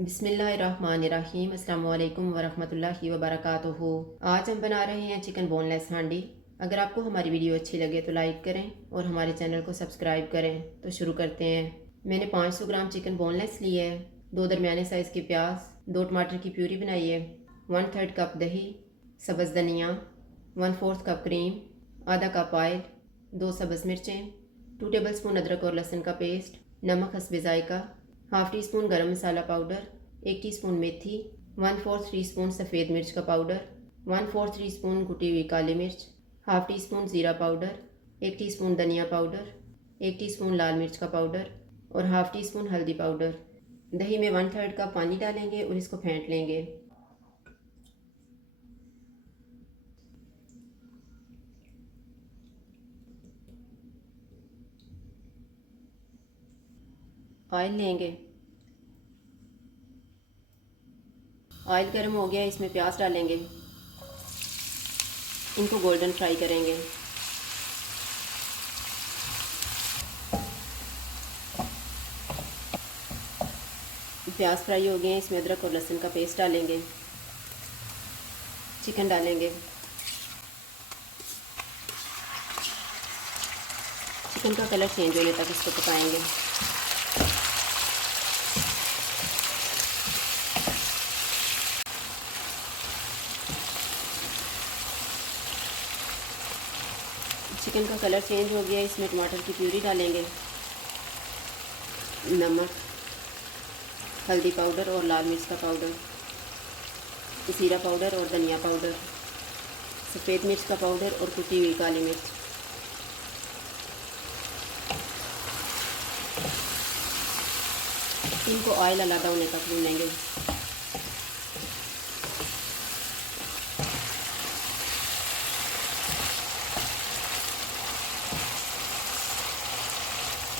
बिस्मिल्लाहिर्रहमानिर्रहीम अस्सलाम वालेकुम वरहमतुल्लाहि वबरकातुहू। आज हम बना रहे हैं चिकन बोनलेस हांडी। अगर आपको हमारी वीडियो अच्छी लगे तो लाइक करें और हमारे चैनल को सब्सक्राइब करें। तो शुरू करते हैं। मैंने 500 ग्राम चिकन बोनलेस लिए है, 2 दरमियाने साइज़ के प्याज, 2 टमाटर की प्यूरी बनाई है, 1/3 कप दही, सब्ज़ धनिया, 1/4 कप क्रीम, आधा कप ऑयल, 2 सब्ज़ मिर्चें, 2 टेबल स्पून अदरक और लहसुन का पेस्ट, नमक हस्बे जायका, हाफ़ टी स्पून गरम मसाला पाउडर, 1 टीस्पून मेथी, 1/4 टीस्पून सफ़ेद मिर्च का पाउडर, 1/4 टीस्पून कुटी हुई काली मिर्च, हाफ़ टी स्पून ज़ीरा पाउडर, 1 टीस्पून धनिया पाउडर, 1 टीस्पून लाल मिर्च का पाउडर और हाफ़ टी स्पून हल्दी पाउडर। दही में 1/3 कप पानी डालेंगे और इसको फेंट लेंगे। ऑयल लेंगे। ऑयल गर्म हो गया, इसमें प्याज डालेंगे। इनको गोल्डन फ्राई करेंगे। प्याज फ्राई हो गए हैं, इसमें अदरक और लहसुन का पेस्ट डालेंगे। चिकन डालेंगे। चिकन का कलर चेंज होने तक इसको पकाएंगे। चिकन का कलर चेंज हो गया, इसमें टमाटर की प्यूरी डालेंगे। नमक, हल्दी पाउडर और लाल मिर्च का पाउडर, ज़ीरा पाउडर और धनिया पाउडर, सफ़ेद मिर्च का पाउडर और कुटी हुई काली मिर्च। इनको ऑयल अलग होने तक भूनेंगे।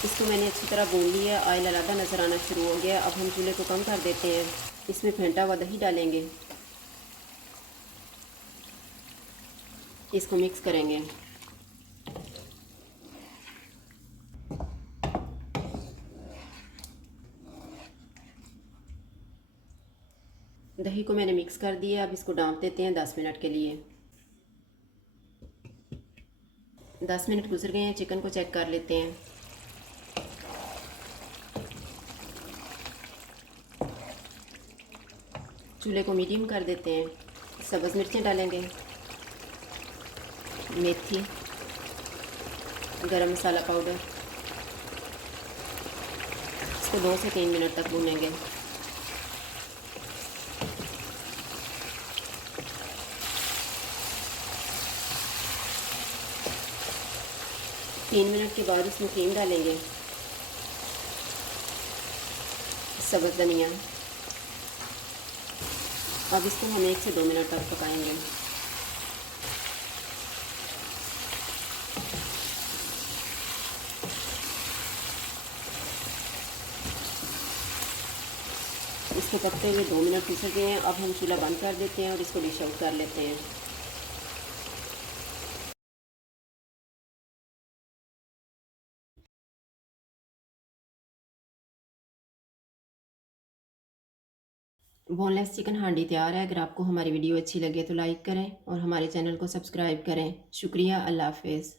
इसको मैंने अच्छी तरह भून लिया, ऑयल अलग नज़र आना शुरू हो गया। अब हम चूल्हे को कम कर देते हैं। इसमें फेंटा हुआ दही डालेंगे। इसको मिक्स करेंगे। दही को मैंने मिक्स कर दिया। अब इसको डाँप देते हैं 10 मिनट के लिए। 10 मिनट गुजर गए हैं, चिकन को चेक कर लेते हैं। चूल्हे को मीडियम कर देते हैं। सब्ज़ मिर्चें डालेंगे, मेथी, गरम मसाला पाउडर। इसको 2 से 3 मिनट तक भूनेंगे। तीन मिनट के बाद इसमें क्रीम डालेंगे, सब्ज़ धनिया। अब इसको हम 1 से 2 मिनट तक पकाएंगे। इसको पकते हुए 2 मिनट गुजर गए हैं। अब हम चूल्हा बंद कर देते हैं और इसको डिश आउट कर लेते हैं। बोनलेस चिकन हांडी तैयार है। अगर आपको हमारी वीडियो अच्छी लगे तो लाइक करें और हमारे चैनल को सब्सक्राइब करें। शुक्रिया। अल्लाह हाफ़िज़।